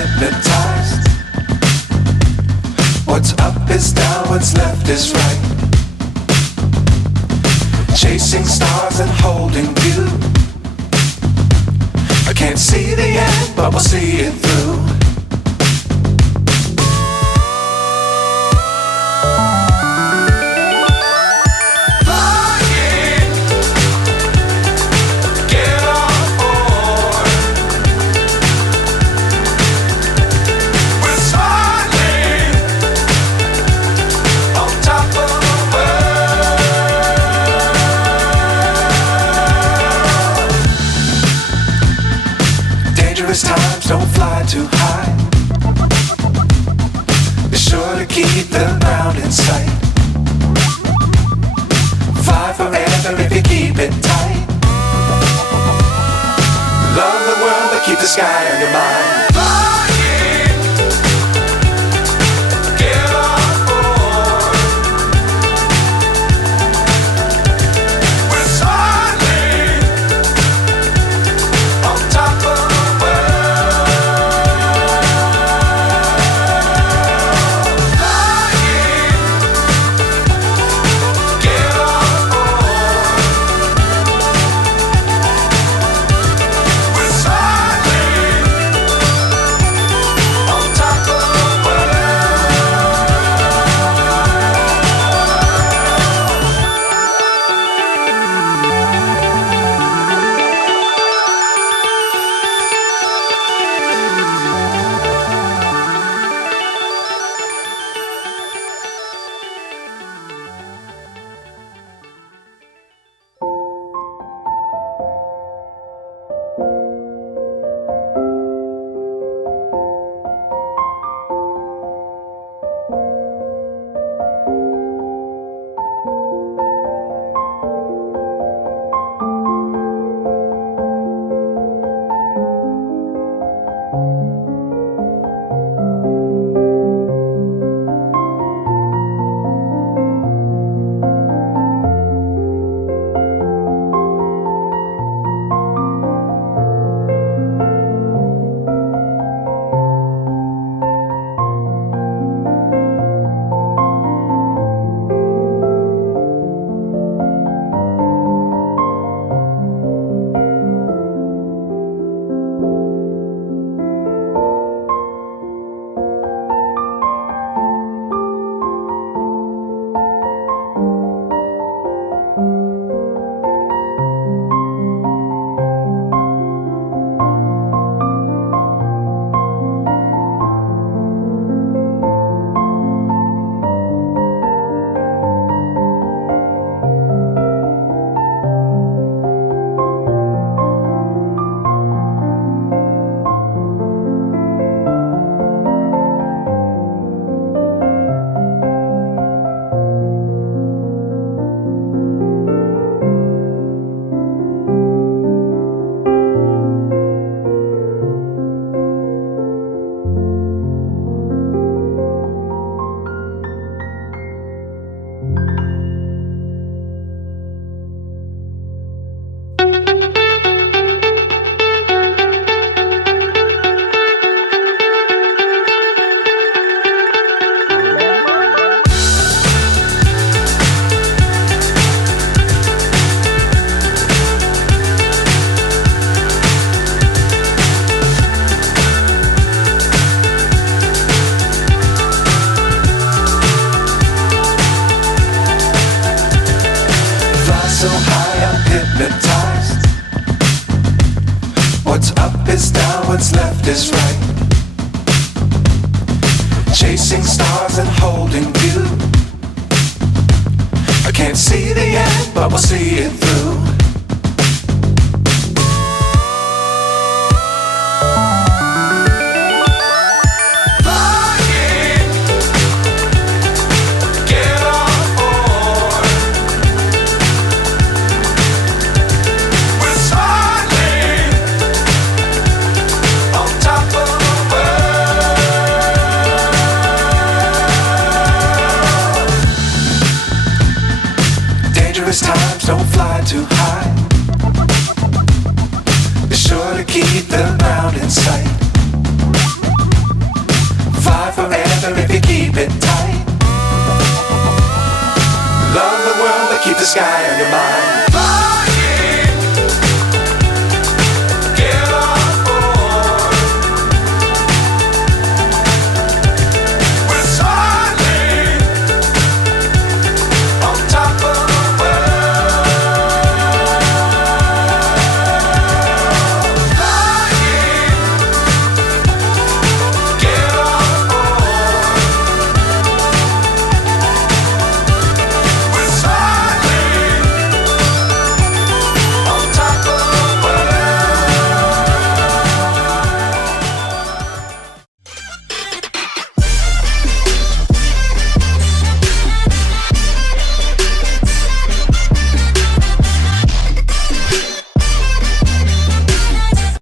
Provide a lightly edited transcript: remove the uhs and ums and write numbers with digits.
hypnotized. What's up is down, what's left is right. Chasing stars and holding you. I can't see the end, but we'll see it through. Times don't fly too high. Be sure to keep the ground in sight. Fly forever if you keep it tight. Love the world but keep the sky on your mind. So high I'm hypnotized. What's up is down, what's left is right. Chasing stars and holding you. I can't see the end, but we'll see it through. Times don't fly too high. Be sure to keep the ground in sight. Fly forever if you keep it tight. Love the world but keep the sky on your mind.